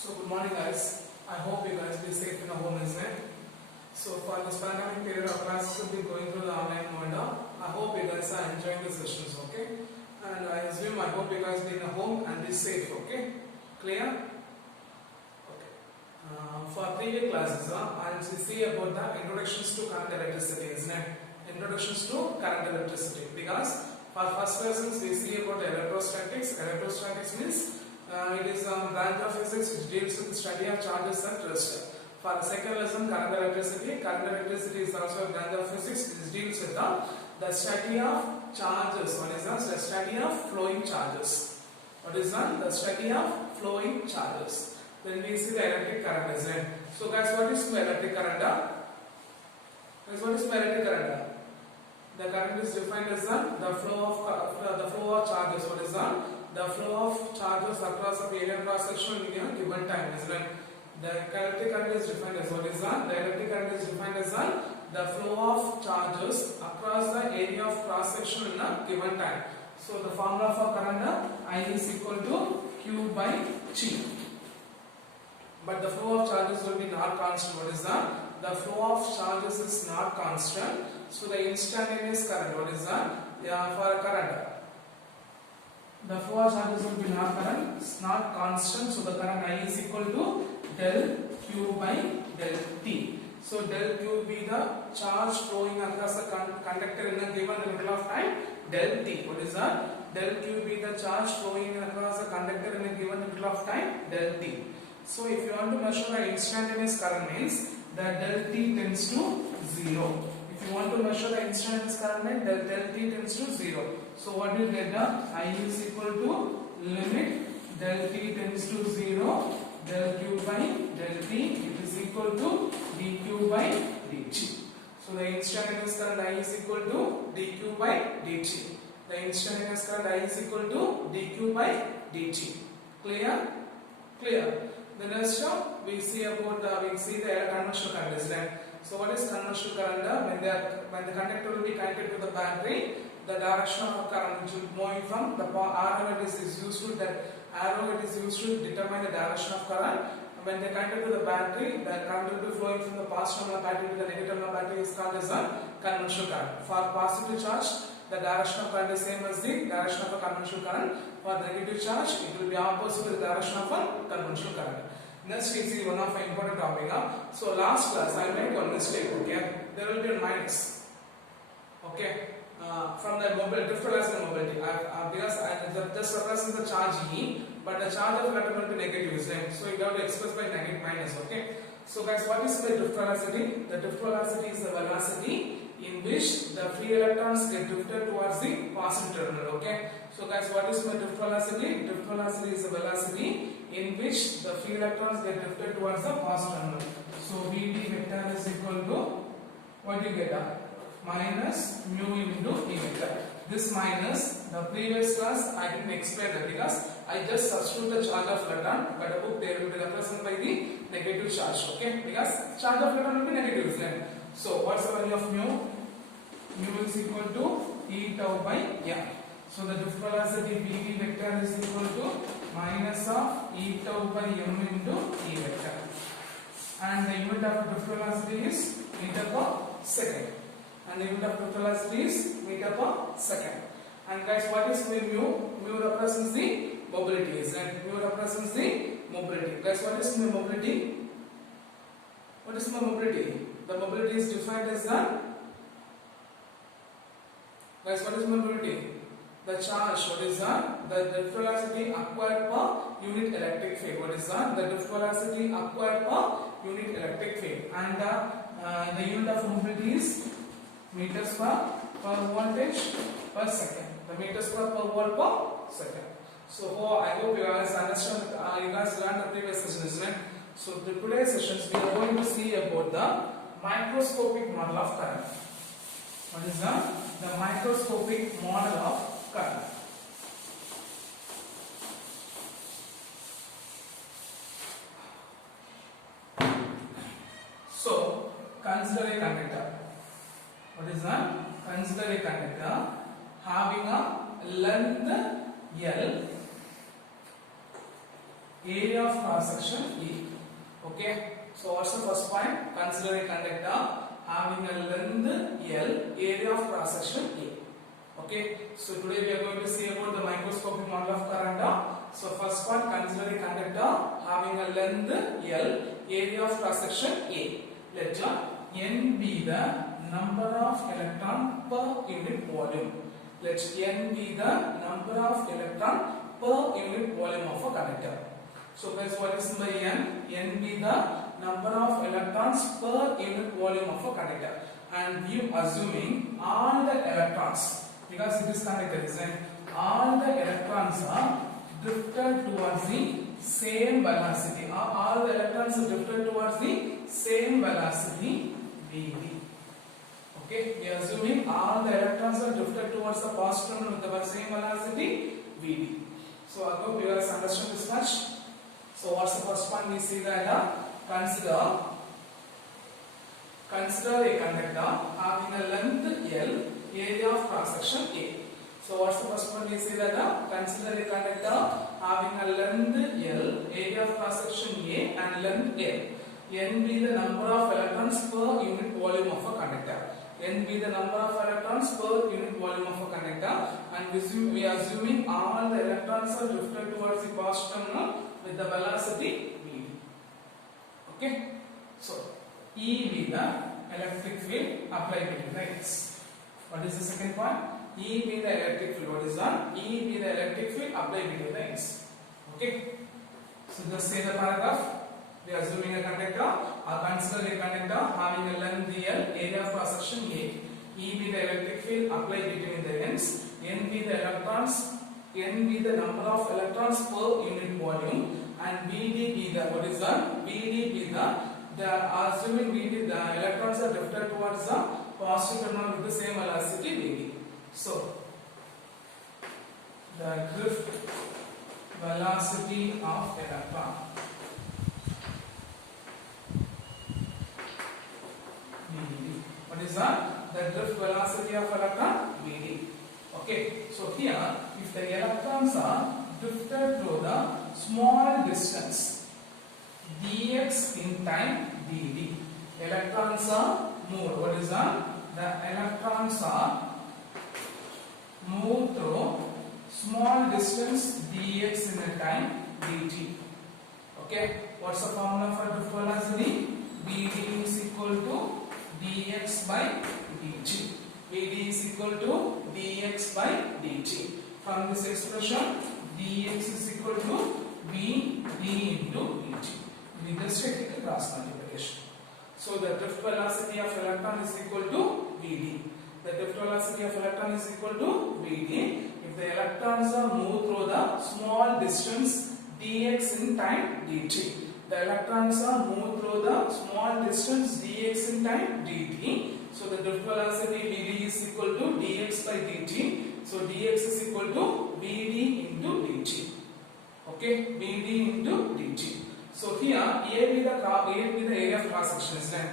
So good morning guys. I hope you guys be safe in the home, isn't it? So for this pandemic period our classes will be going through the online mode. I hope you guys are enjoying the sessions, okay? And I hope you guys be in the home and be safe, okay? Clear? Okay. For previous classes, I will see about the introductions to current electricity, isn't it? Introductions to current electricity. Because for first lessons we see about electrostatics. Electrostatics means it is a branch of physics which deals with the study of charges and rest. For the second lesson, current electricity. Current electricity is also a branch of physics which deals with the study of charges. What is that? The study of flowing charges. What is that? The study of flowing charges. Then we see the electric current, isn't it? So guys, what is the electric current? Guys, what is the electric current? The current is defined as the flow of charges. What is that? The flow of charges across a area cross section in a given time, isn't it? The electric current is defined as what is that? The electric current is defined as the flow of charges across the area of cross section in a given time. So the formula for current I is equal to Q by G. But the flow of charges will be not constant. What is that? The flow of charges is not constant. So the instantaneous current, what is that? For a current, the flow of charges will be not constant. So the current I is equal to del Q by del T. So del Q will be the charge flowing across the conductor in a given interval of time. Del T, what is that? Del Q will be the charge flowing across the conductor in a given interval of time. Del T. So if you want to measure the instantaneous current, means that del T tends to 0. If you want to measure the instantaneous current, then del T tends to 0. So what will get done? I is equal to limit del T tends to 0, del Q by del T, it is equal to dQ by dt. So the instantaneous current I is equal to dQ by dt. The instantaneous current I is equal to dQ by dt. Clear? Clear. The next we see about the conventional current, is that. So what is conventional current? When the conductor will be connected to the battery, the direction of current which will be moving from the arrow head is used to determine the direction of current. When they connected to the battery, the current will be flowing from the positive terminal battery to the negative terminal battery is called as a conventional current. For positive charge, the direction of current is same as the direction of a conventional current. For negative charge, it will be opposite to the direction of a conventional current. Next we see one of the important topic. So last class I made one mistake. Okay, there will be a minus. Okay, from the mobility, drift velocity mobility. Because I just represent the charge E, but the charge of electron will be negative, isn't it? So you have to express by negative minus. Okay. So guys, what is the drift velocity? The drift velocity is the velocity in which the free electrons get drifted towards the positive terminal. Okay. So guys, what is my drift velocity? Drift velocity is the velocity in which the free electrons get drifted towards the positive terminal. So Vd vector is equal to what you get? Minus mu into E vector. This minus, the previous class I didn't explain that because I just substitute the charge of electron, but the book there will be represented by the negative charge. Okay, because charge of electron will be negative, isn't it? So what's the value of mu? Mu is equal to E tau by m. So the drift velocity Vd vector is equal to minus of E tau by m into E vector. And the unit of drift velocity is meter per second. And the unit of drift velocity is meter per second. And guys, what is the mu? Mu represents the mobility, isn't it? Mu represents the mobility. Guys, what is the mobility? What is the mobility? The mobility is defined as the. Guys, what is mobility? The charge. What is that? The drift velocity acquired per unit electric field. What is that? The drift velocity acquired per unit electric field. And the unit of mobility is meters per voltage per second. The meters per volt per second. So I hope you guys understand. You guys learned the previous session, isn't it? So the today's sessions we are going to see about the microscopic model of current. What is that? The microscopic model of current. So consider a conductor. What is that? Consider a conductor having a length L area of cross section A. Okay. So what's the first point? Consider a conductor having a length L, area of cross section A. Okay. So today we are going to see about the microscopic model of current. So first point, consider a conductor having a length L, area of cross section A. Let N be the number of electron per unit volume. Let N be the number of electron per unit volume of a conductor. So guys, what is by N? N be the number of electrons per unit volume of a conductor. And we are assuming all the electrons, because it is conductor, isn't it? All the electrons are drifted towards the same velocity. All the electrons are drifted towards the same velocity Vv. Okay, we are assuming all the electrons are drifted towards the positive terminal with the same velocity Vd. So I hope you guys understand this much. So what's the first point? We see that consider a conductor having a length L, area of cross section A. So what's the first point? We see that consider a conductor having a length L, area of cross section A and length L. N be the number of electrons per unit volume of a conductor. N be the number of electrons per unit volume of a conductor, and we are assuming all the electrons are drifted towards the positive terminal with the velocity v. Okay, so E be the electric field applied to the lines. What is the second point? E be the electric field. What is that? E be the electric field applied to the lines. Okay, so just say the paragraph. We are assuming a conductor, or consider a conductor having a length L, area of cross section A. E be the electric field applied between the ends. N be the electrons. N be the number of electrons per unit volume, and Vd be the, what is that? Vd be the assuming Vd, the electrons are drifted towards the positive terminal with the same velocity Vd. So the drift velocity of electron. What is that? The drift velocity of electron Vd. Okay, so here if the electrons are drifted through the small distance dx in time dt, electrons are moved. What is that? The electrons are moved through small distance dx in a time dt. Okay, what's the formula for drift velocity? Vd is equal to dx by dt. Vd is equal to dx by dt. From this expression, dx is equal to vd into dt. We just take the cross multiplication. So the drift velocity of electron is equal to vd. The drift velocity of electron is equal to vd if the electrons are moved through the small distance dx in time dt. The electrons are moved through the small distance dx in time dt. So the drift velocity vd is equal to dx by dt. So dx is equal to vd into dt. Okay, vd into dt. So here A be the area of cross section, isn't it?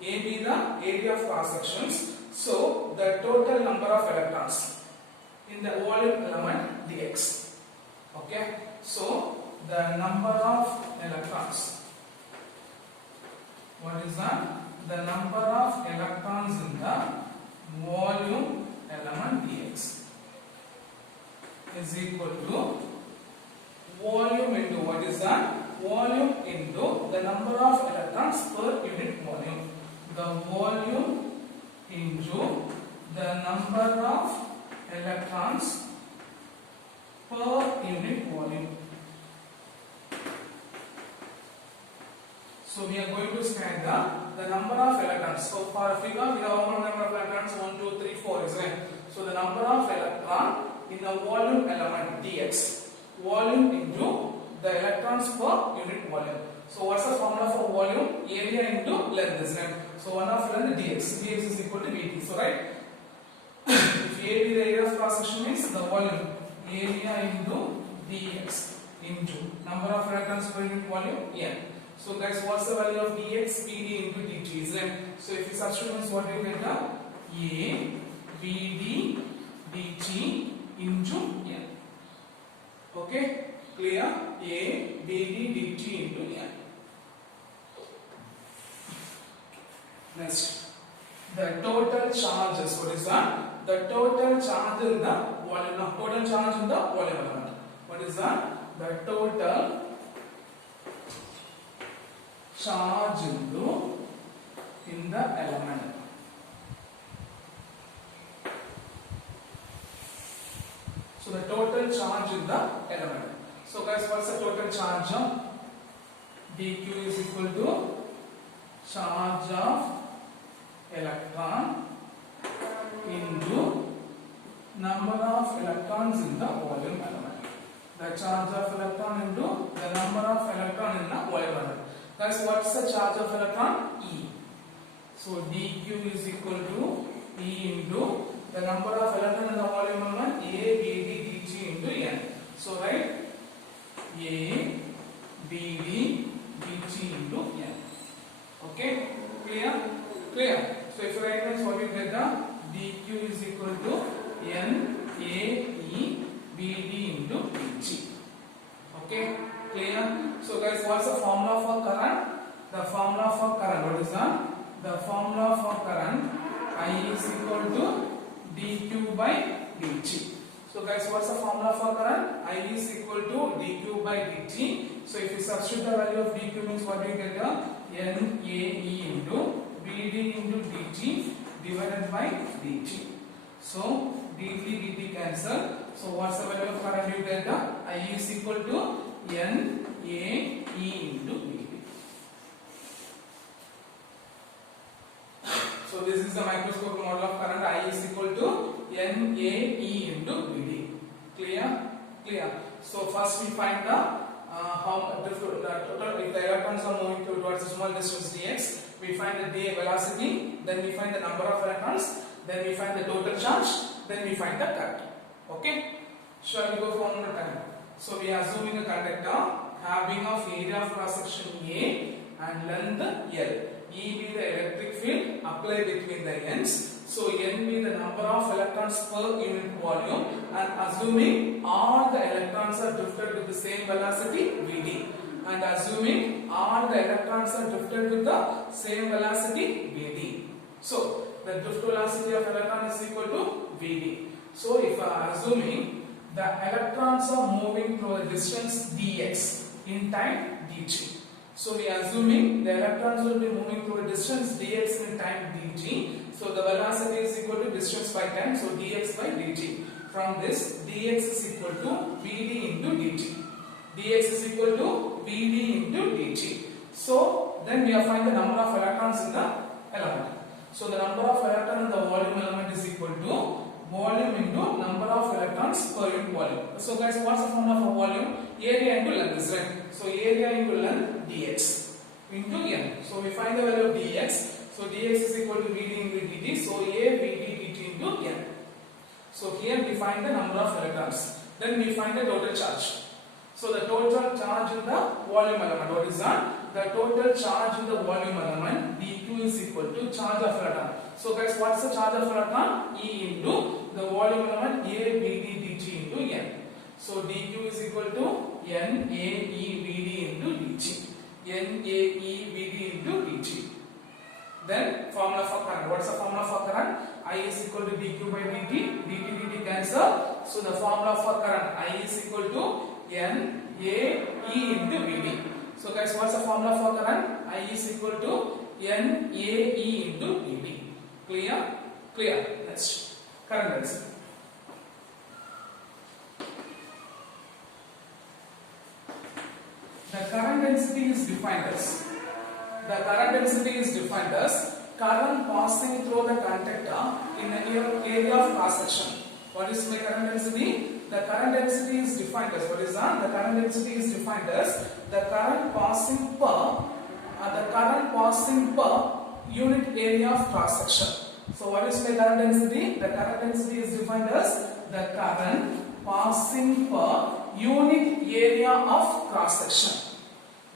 A be the area of cross sections. So the total number of electrons in the volume element dx. Okay, so the number of electrons. What is that? The number of electrons in the volume element dx is equal to volume into, what is that? Volume into the number of electrons per unit volume. The volume into the number of electrons per unit volume. So we are going to scan the number of electrons. So for a figure, we have one number of electrons 1, 2, 3, 4, isn't it? So the number of electron in the volume element dx, volume into the electrons per unit volume. So what's the formula for volume? Area into length, isn't it? So 1 of length dx. Dx is equal to vt. So right, if A be the area of cross section means the volume area into dx into number of electrons per unit volume n. So guys, what's the value of dx? Vd into dt, isn't it? So if you substitute means what you get? A Vd dt into n. Okay. Clear? A BD dt into N. Next, the total charges. What is that? The total charge in the volume. Now, total charge in the volume element. What is that? The total charge in the element. So the total charge in the element. So guys, what's the total charge? dq is equal to charge of electron into number of electrons in the volume element. The charge of electron into the number of electron in the volume element. Guys, what's the charge of electron? E. So dq is equal to E into the number of electron in the volume element, A, B, D, dt into N. So write A, B, D, dt into N. Okay? Clear? Clear. So if you write this, what you get? The dq is equal to N, A, E, B, D into dt. Okay? Clear? So guys, what's the formula for current? The formula for current, what is that? The formula for current, I is equal to dq by dt. So guys, what's the formula for current? I is equal to dq by dt. So if you substitute the value of dq, means what do you get? N, A, E into BD into dt divided by dt. So dt cancel. So what's the value of current you get? I is equal to N, A, E into BD. So this is the microscopic model of current. I is equal to N, A, E into BD. Clear? Clear. So first we find the total, if the electrons are moving towards a small distance dx, we find the d velocity, then we find the number of electrons, then we find the total charge, then we find the current. Okay? Shall we go for one more time? So we are assuming a conductor having of area of cross section A and length L. E be the electric field applied between the ends. So N be the number of electrons per unit volume, and assuming all the electrons are drifted with the same velocity Vd, and assuming all the electrons are drifted with the same velocity Vd. So the drift velocity of electron is equal to Vd. So if assuming the electrons are moving through a distance dx in time dt. So we are assuming the electrons will be moving through a distance dx in time dt. So the velocity is equal to distance by time, so dx by dt. From this, dx is equal to Vd into dt. dx is equal to Vd into dt. So then we are finding the number of electrons in the element. So the number of electrons in the volume element is equal to volume into number of electrons per unit volume. So guys, what's the formula for volume? Area into length is right. So area into length dx into n. So we find the value of dx. So dx is equal to Vd into dt. So A Vd dt into n. So here we find the number of electrons. Then we find the total charge. So the total charge in the volume element. What is that? The total charge in the volume element dq is equal to charge of electron. So guys, what's the charge of electron? E into the volume element A Vd dt into n. So dq is equal to N A E Vd into dt. N A E Vd into dt. Then formula for current. What's the formula for current? I is equal to dq by dt. Dt cancel. So the formula for current I is equal to N A E into Vd. So guys, what's the formula for current? I is equal to N A E into Vd. Clear? Clear. Next, current density. The current density is defined as current passing through the conductor in the area of cross section. What is my current density? The current density is defined as, what is that? The current density is defined as the current passing per unit area of cross section. So what is my current density? The current density is defined as the current passing per unit area of cross section.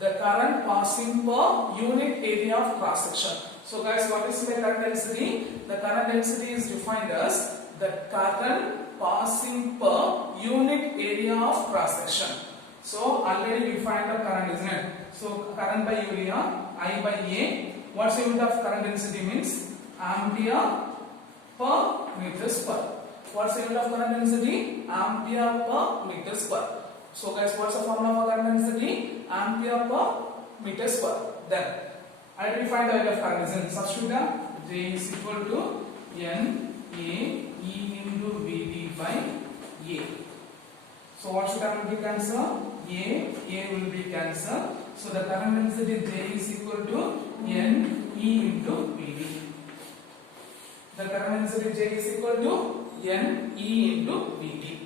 The current passing per unit area of cross section. So guys, what is my current density? The current density is defined as the current passing per unit area of cross section. So already we find the current, isn't it? So current by area, I by A. What's the unit of current density means? Ampere per meter square. What's the unit of current density? Ampere per meter square. So guys, what's the formula for current density? Ampere per meter square. Then already find the value of current density. Substitute that J is equal to N A E into VD by A. So what should I will be cancelled? A will be cancelled. So the current density J is equal to N E into VD. The current density J is equal to N E into VD.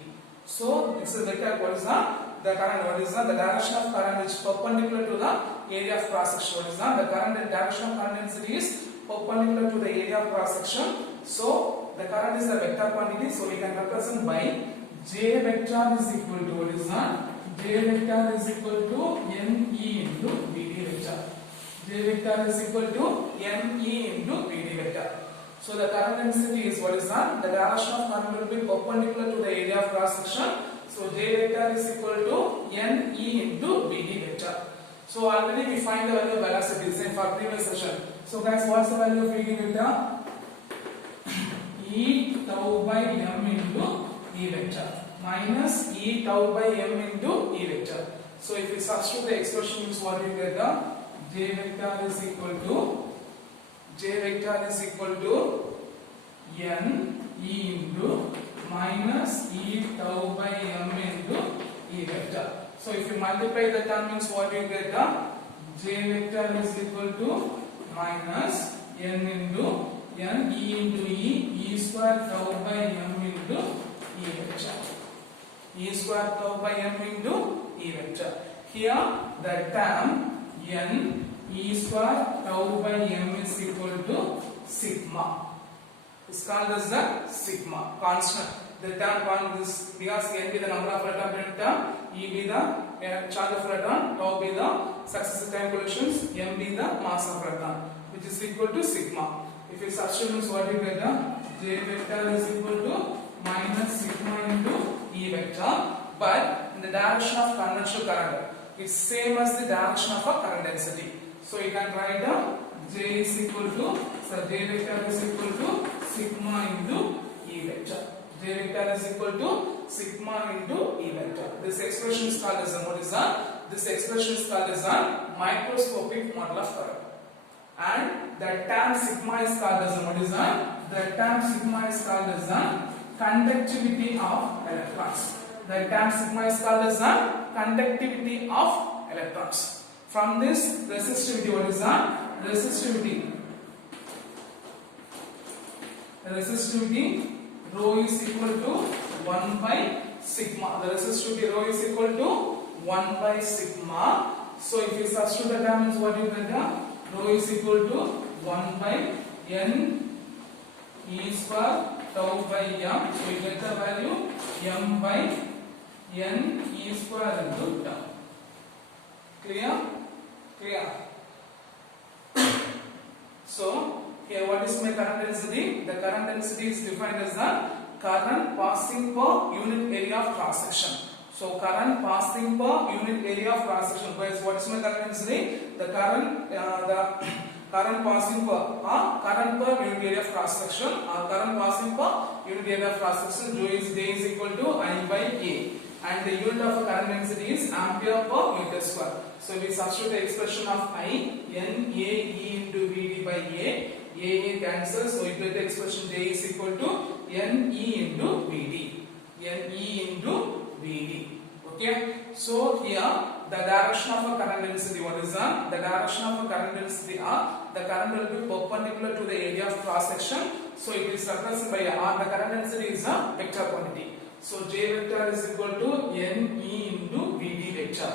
So this is vector. What is the current? What is the direction of current which is perpendicular to the area of cross section? What is the current and direction of current density is perpendicular to the area of cross section. So the current is the vector quantity. So we can represent by J vector is equal to what is that? J vector is equal to NE into VD vector. J vector is equal to NE into VD vector. So the current density is what is that? The direction of current will be perpendicular to the area of cross section. So J vector is equal to NE into VD vector. So already we find the value of velocity in for previous session. So guys, what's the value of VD vector? E tau by m into E vector minus E tau by m into E vector. So if we substitute the expression means what we get the J vector is equal to N E into minus E tau by m into E vector. So if you multiply the term means what we get the J vector is equal to minus N into N E into E square tau by m into E vector. E square tau by m into E vector. Here the term N E square tau by m is equal to sigma. It's called as the sigma constant. The term is because n be the number of electron term, E be the charge of electron, tau be the successive time collisions, m be the mass of electron, which is equal to sigma. If you substitute what you get, J vector is equal to minus sigma into E vector, but in the direction of conventional current, it's same as the direction of a current density. So you can write J is equal to, so J vector is equal to sigma into E vector. J vector is equal to sigma into E vector. This expression is called as what is that? This expression is called as a microscopic model of current. And the tan sigma is called as what is that? The tan sigma is called as the conductivity of electrons. The tan sigma is called as the conductivity of electrons. From this resistivity, what is that? Resistivity rho is equal to 1 by sigma. The resistivity rho is equal to 1 by sigma. So if you substitute the term means what you get? Rho is equal to 1 by N E square tau by m. So you get the value m by N E square into tau. Clear? So here what is my current density? The current density is defined as the current passing per unit area of cross section. So current passing per unit area of cross section. What is my current density? The current passing per unit area of cross section, or current passing per unit area of cross section, J is equal to I by A, and the unit of current density is ampere per meter square. So we substitute the expression of I, N A E into VD by A cancels, so you get the expression J is equal to N E into VD. Okay, so here the direction of a current density, what is that? The direction of a current density the current will be perpendicular to the area of cross section. So it is represented by R. The current density is a vector quantity. So J vector is equal to N E into VD vector.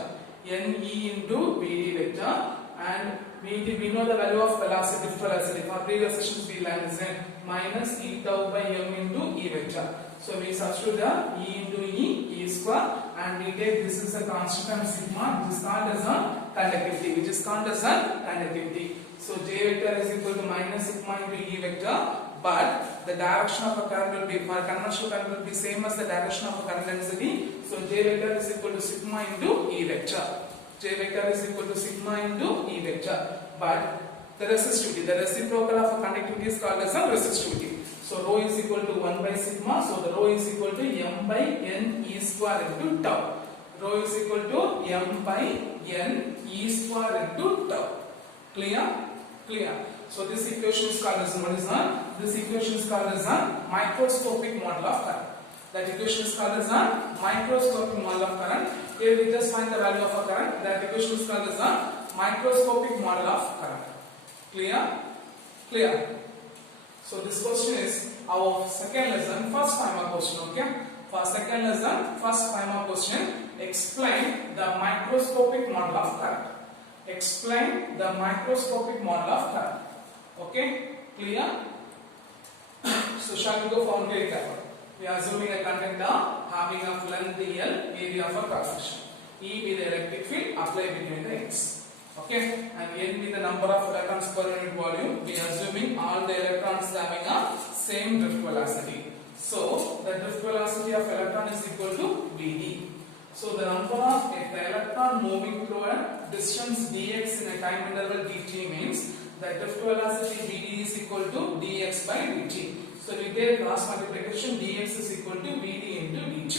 And we know the value of velocity, drift velocity. For previous sessions we learned is minus E tau by m into E vector. So we substitute the E into E square, and we take this is a constant sigma, which is called as a conductivity. So J vector is equal to minus sigma into E vector, but the direction of a current will be, for a conventional current will be same as the direction of a current density. So J vector is equal to sigma into E vector. J vector is equal to sigma into E vector. But the resistivity, the reciprocal of a conductivity is called as a resistivity. So rho is equal to 1 by sigma. So the rho is equal to m by n E square into tau. Rho is equal to m by n E square into tau. Clear? Clear. So this equation is called as what is that? This equation is called as a microscopic model of current. That equation is called as a microscopic model of current. Here we just find the value of a current. That equation is called as a microscopic model of current. Clear? Clear. So this question is our second lesson, first primer question. Okay. For second lesson, first primer question. Explain the microscopic model of current. Explain the microscopic model of current. Okay, clear? So shall we go for one we are assuming a conductor having a length L, area of a cross section. E be the electric field applied between the ends. Okay, and N be the number of electrons per unit volume. We are assuming all the electrons having a same drift velocity. So the drift velocity of electron is equal to Vd. So the number of the electron moving through a distance dx in a time interval dt means the drift velocity Vd is equal to dx by dt. So we take cross multiplication, dx is equal to Vd into dt.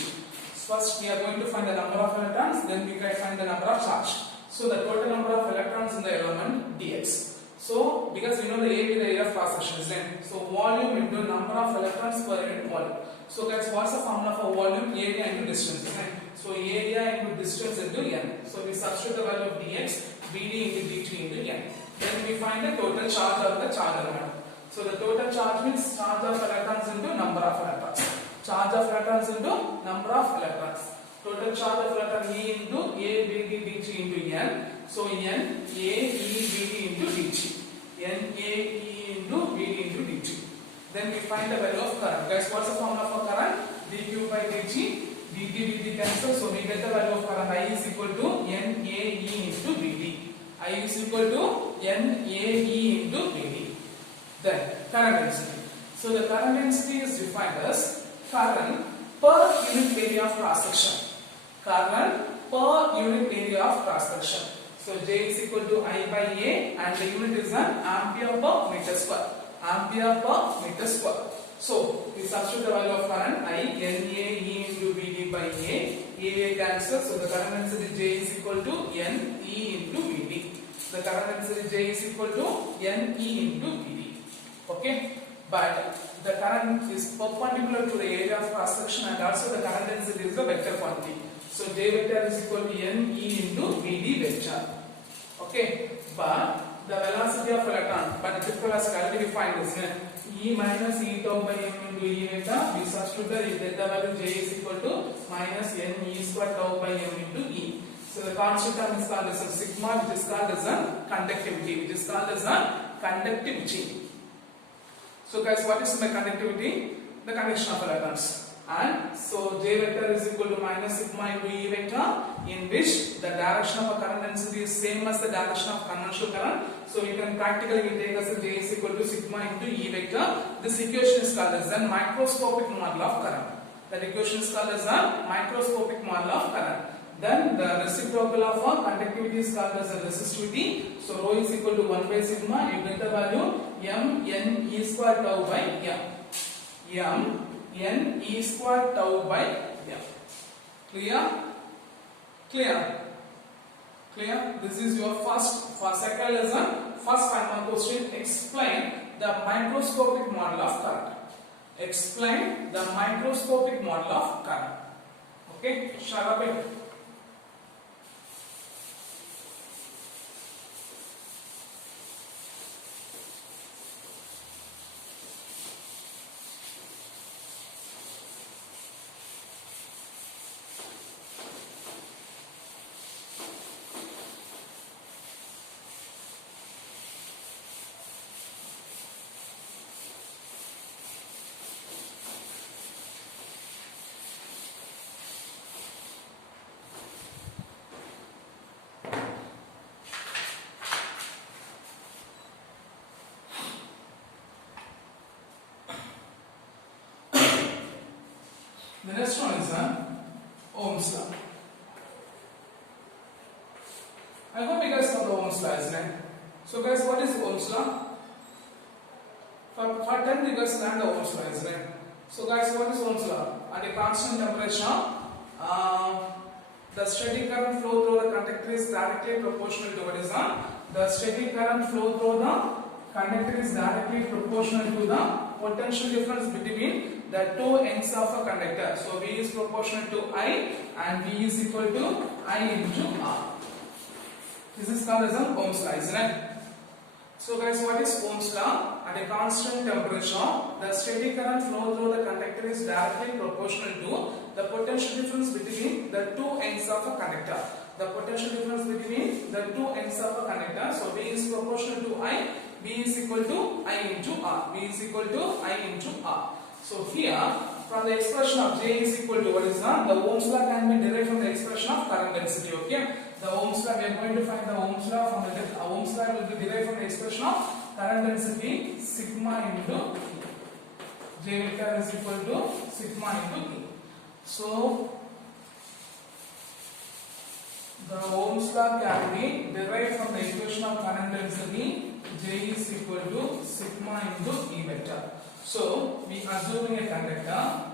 First we are going to find the number of electrons, then we can find the number of charge. So the total number of electrons in the element dx. So because we know the area is the area of cross section, isn't it? So volume into number of electrons per unit volume. So guys, what's the formula for volume? Area into distance, isn't it? So area into distance into n. So we substitute the value of dx, Vd into dt into n. Then we find the total charge of the charge element. So the total charge means charge of electrons into number of electrons. Charge of electrons into number of electrons. Total charge of electron E into A, B, D, dt into n. So n, A, E, B, D into dt. N, A, E into B, D into dt. Then we find the value of current. Guys, what's the formula for current? dq by dt. dt, dt cancel. So we get the value of current. I is equal to N, A, E into Vd. I is equal to N, A, E into Vd. Then current density. So the current density is defined as current per unit area of cross section. Current per unit area of cross section. So J is equal to I by A and the unit is an ampere per meter square. Ampere per meter square. So we substitute the value of current I, N, A, E into Vd by A cancels. So the current density J is equal to N, E into Vd. The current density J is equal to N, E into Vd. Okay, but the current is perpendicular to the area of cross section and also the current density is a vector quantity. So J vector is equal to N, E into Vd vector. Okay, but the velocity of electron, but the drift velocity already defined is E minus E tau by m into E vector. We substitute the value J is equal to minus N E square tau by m into E. So the constant term is called as a sigma, which is called as a conductivity, which is called as a conductivity. So guys, what is my conductivity? The conduction of electrons. And so J vector is equal to minus sigma into E vector, in which the direction of a current density is same as the direction of conventional current. So you can practically take as a J is equal to sigma into E vector. This equation is called as a microscopic model of current. That equation is called as a microscopic model of current. Then the reciprocal of a conductivity is called as a resistivity. So rho is equal to 1 by sigma. You get the value m n E square tau by m. M n E square tau by m. Clear? Clear? Clear? This is your first, for second lesson, first final question. Explain the microscopic model of current. Explain the microscopic model of current. Okay? Shall we? The next one is Ohm's law. I hope you guys know the Ohm's law, isn't it? So guys, what is Ohm's law? For 10th you guys learned the Ohm's law, isn't it? So guys, what is Ohm's law? At a constant temperature, the steady current flow through the conductor is directly proportional to what is the steady current flow through the conductor is directly proportional to the potential difference between the two ends of a conductor. So V is proportional to I and V is equal to I into R. This is called as an Ohm's law, isn't it? So guys, what is Ohm's law? At a constant temperature, the steady current flow through the conductor is directly proportional to the potential difference between the two ends of a conductor. The potential difference between the two ends of a conductor. So V is proportional to I, V is equal to I into R. V is equal to I into R. So here, from the expression of J is equal to what is the Ohm's law can be derived from the expression of current density. Okay, the Ohm's law, we are going to find the Ohm's law from the Ohm's law will be derived from the expression of current density sigma into J vector is equal to sigma into E. So the Ohm's law can be derived from the equation of current density J is equal to sigma into E vector. So we assuming a conductor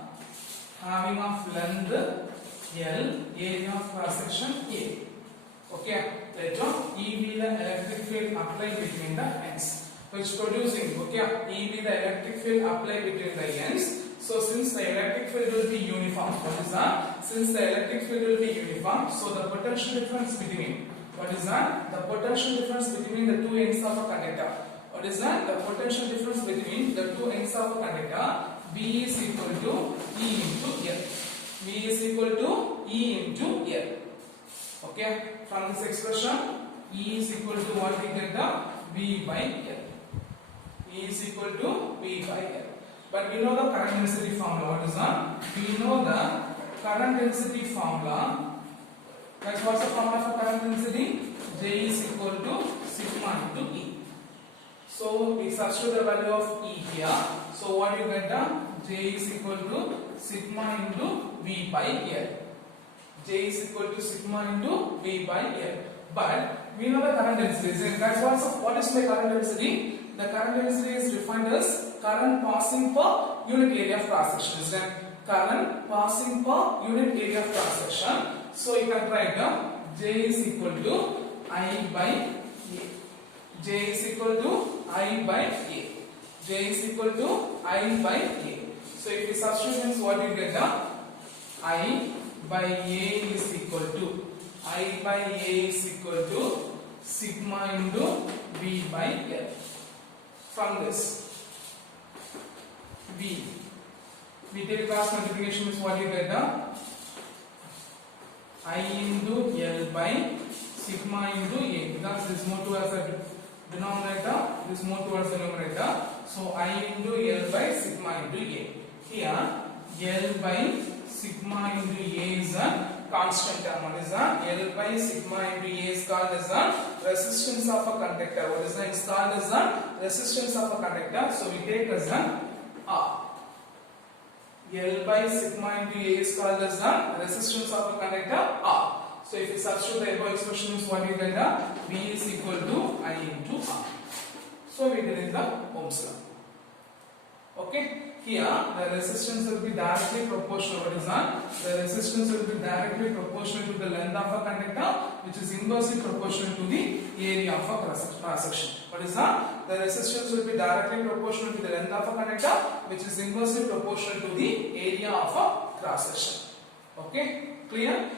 having of length L, area of cross section A. Okay, let E be the electric field applied between the ends, which producing, okay, E be the electric field applied between the ends. So since the electric field will be uniform, what is that? Since the electric field will be uniform, so the potential difference between, what is that? The potential difference between the two ends of a conductor. What is that? The potential difference between the two ends of a conductor, V is equal to E into L. V is equal to E into L. Okay, from this expression, E is equal to what we get the V by L. E is equal to V by L. But we know the current density formula. What is that? We know the current density formula. Like what's the formula for current density? J is equal to sigma into E. So we substitute the value of E here. So what you get the J is equal to sigma into V by L. J is equal to sigma into V by L. But we know the current density. That's what is my current density? The current density is defined as current passing per unit area of cross section. Current passing per unit area of cross section. So you can write J is equal to I by A. J is equal to I by A. J is equal to I by A. So if you substitute means what you get I by A is equal to I by A is equal to sigma into V by L. From this V take cross multiplication means what you get I into L by sigma into A, because this move towards the denominator, this move towards the numerator. So I into L by sigma into A. Here L by sigma into A is a constant term. What is that? L by sigma into A is called as the resistance of a conductor. What is that? It's called as the resistance of a conductor. So we take as the R. L by sigma into A is called as the resistance of a conductor R. So if you substitute the above expression, what you get V is equal to I into R. So we did in the Ohm's law. Okay. Here the resistance will be directly proportional. What is that? The resistance will be directly proportional to the length of a conductor, which is inversely proportional to the area of a cross section. What is that? The resistance will be directly proportional to the length of a conductor, which is inversely proportional to the area of a cross section. Okay, clear?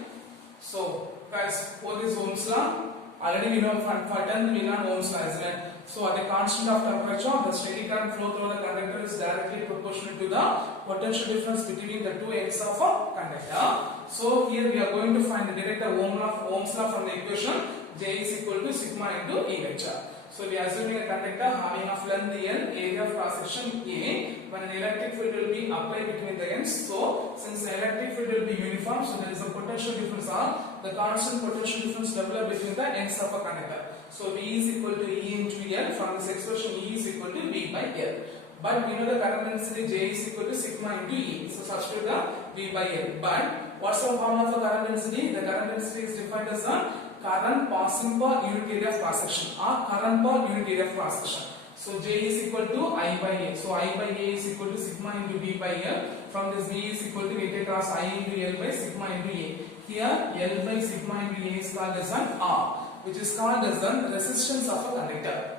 So guys, what is Ohm's law? Already we know for 10 we know Ohm's law, isn't it? So at a constant of temperature, the steady current flow through the conductor is directly proportional to the potential difference between the two ends of a conductor. So here we are going to find the direct Ohm's law from the equation J is equal to sigma into E vector. So we are assuming a conductor having of length L, area of cross section A, when an electric field will be applied between the ends. So since the electric field will be uniform, so there is a potential difference of the constant potential difference developed between the ends of a conductor. So V is equal to E into L. From this expression, E is equal to V by L. But we know the current density J is equal to sigma into E. So substitute the V by L. But what's the formula for current density? The current density is defined as the current passing per unit area of cross section or current per unit area of cross section. So J is equal to I by A. So I by A is equal to sigma into V by L. From this V is equal to weighted across I into L by sigma into A. Here L by sigma into A is called as an R, which is called as the resistance of a conductor.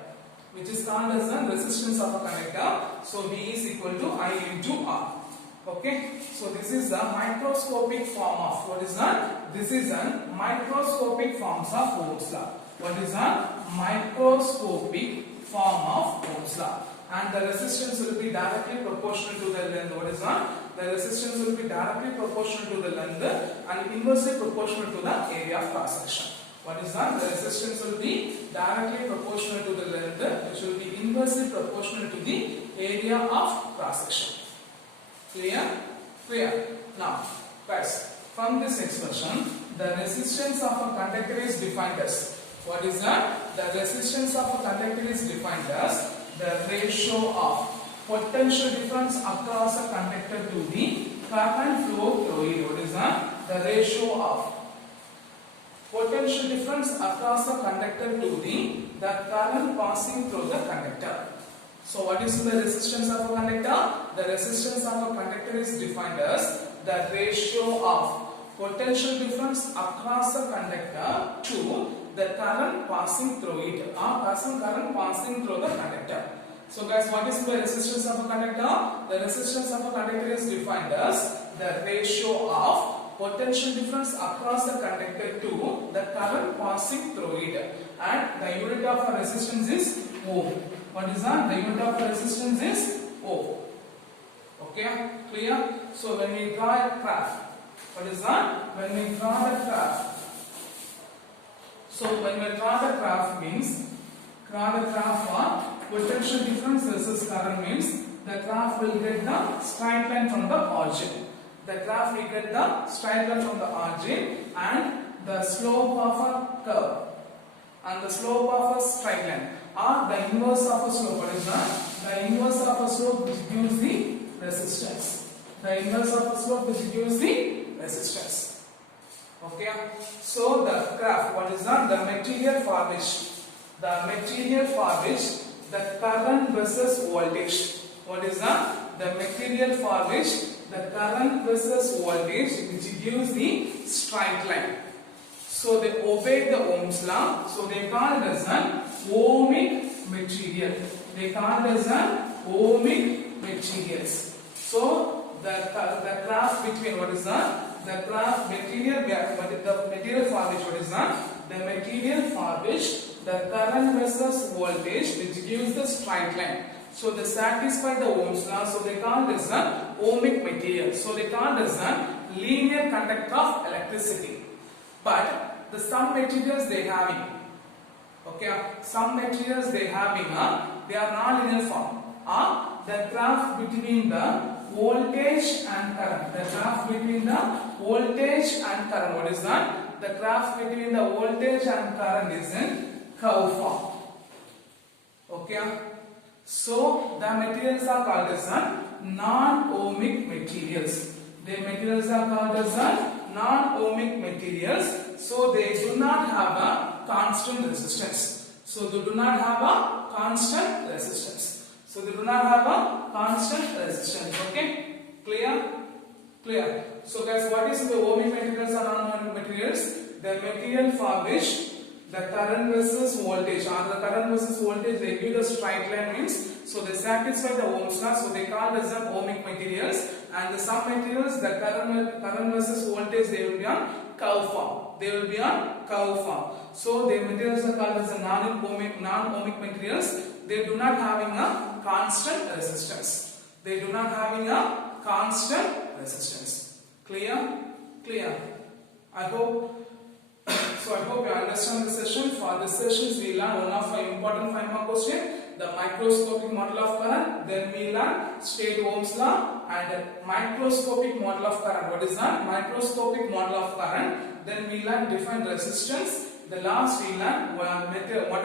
Which is called as the resistance of a conductor. So V is equal to I into R. Okay. So this is the microscopic form of what is that? This is a microscopic forms of Ohm's law. What is a microscopic form of Ohm's law? And the resistance will be directly proportional to the length. What is that? The resistance will be directly proportional to the length and inversely proportional to the area of cross section. What is that? The resistance will be directly proportional to the length, which will be inversely proportional to the area of cross section. Clear? Clear. Now, guys, from this expression, the resistance of a conductor is defined as what is that? The resistance of a conductor is defined as the ratio of potential difference across a conductor to the current flow through it. What is that? The ratio of potential difference across a conductor to the current passing through the conductor. So what is the resistance of a conductor? The resistance of a conductor is defined as the ratio of potential difference across a conductor to the current passing through it or current passing through the conductor. So guys, what is the resistance of a conductor? The resistance of a conductor is defined as the ratio of potential difference across the conductor to the current passing through it, and the unit of resistance is ohm. What is that? The unit of resistance is ohm. Okay, clear? So when we draw a graph, what is that? When we draw the graph, so when we draw the graph means for potential difference versus current means the graph will get the straight line from the origin. The graph will get the straight line from the origin and the slope of a curve and the slope of a straight line or the inverse of a slope. What is that? The inverse of a slope which gives the resistance. The inverse of a slope which gives the resistance. Okay. So the graph, what is that? The material for which the current versus voltage. What is that? The material for which the current versus voltage which gives the straight line. So they obey the Ohm's law. So they call it as an ohmic material. They call it as an ohmic materials. So the graph between what is that? The graph material the material for which what is that? The material for which the current versus voltage which gives the straight line. So they satisfy the Ohm's law. So they call this an ohmic material. So they call this a linear conductor of electricity. But the some materials they having, okay, some materials they having they are non-linear form. The graph between the voltage and current. The graph between the voltage and current. What is that? The graph between the voltage and current is in curve form. Okay. So the materials are called as non-ohmic materials. The materials are called as non-ohmic materials. So they do not have a constant resistance. So they do not have a constant resistance. So they do not have a constant resistance. Okay? Clear? Clear. So guys, what is the ohmic materials or non-ohmic materials? The material for which the current versus voltage or the current versus voltage they give the straight line means, so they satisfy the Ohm's law, so they call as the ohmic materials. And the some materials the current versus voltage they will be on curve form. They will be on curve form. So the materials are called as the non-ohmic materials. They do not having a constant resistance. They do not having a constant resistance. Clear? Clear. I hope you understand the session. For this sessions we learn one of our important 5 mark question, the microscopic model of current. Then we learn state Ohm's law and microscopic model of current. What is that? Microscopic model of current. Then we learn different resistance. The last we learn what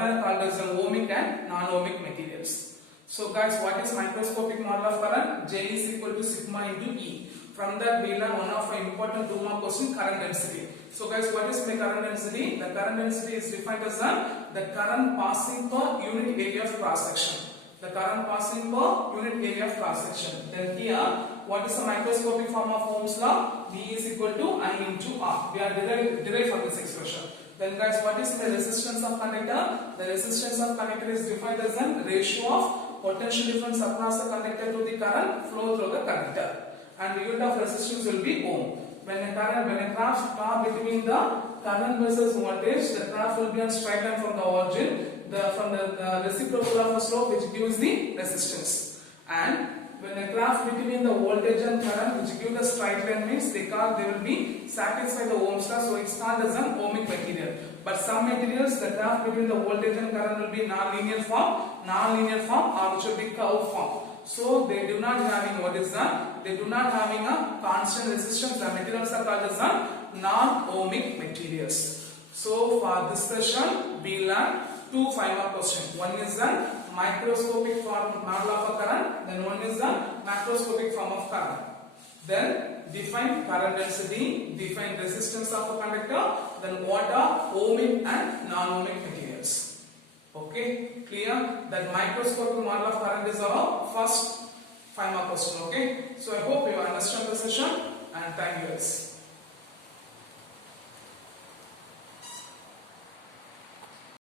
are called as ohmic and non-ohmic materials. So guys, what is microscopic model of current? J is equal to sigma into E. From that we learn one of our important 2 mark question, current density. So guys, what is my current density? The current density is defined as the current passing per unit area of cross section. The current passing per unit area of cross section. Then here, what is the microscopic form of Ohm's law? V is equal to I into R. We are derived from this expression. Then guys, what is the resistance of conductor? The resistance of conductor is defined as a ratio of potential difference across the conductor to the current flow through the conductor. And the unit of resistance will be ohm. When a graph drawn between the current versus voltage, the graph will be on straight line from the origin, from the reciprocal of the slope which gives the resistance. And when a graph between the voltage and current which give the straight line means they will be satisfy the Ohm's law, so it's called as an ohmic material. But some materials, the graph between the voltage and current will be non-linear form or which will be curve form. So they do not having what is that? They do not having a constant resistance. The materials are called as a non-ohmic materials. So for this session, we learn 2 5-mark questions. One is the microscopic form model of a current. Then one is the macroscopic form of current. Then define current density, define resistance of a conductor. Then what are ohmic and non-ohmic materials. Okay, clear? That microscopic model of current is our first 5-mark question. Okay, so I hope you understand the session and thank you guys.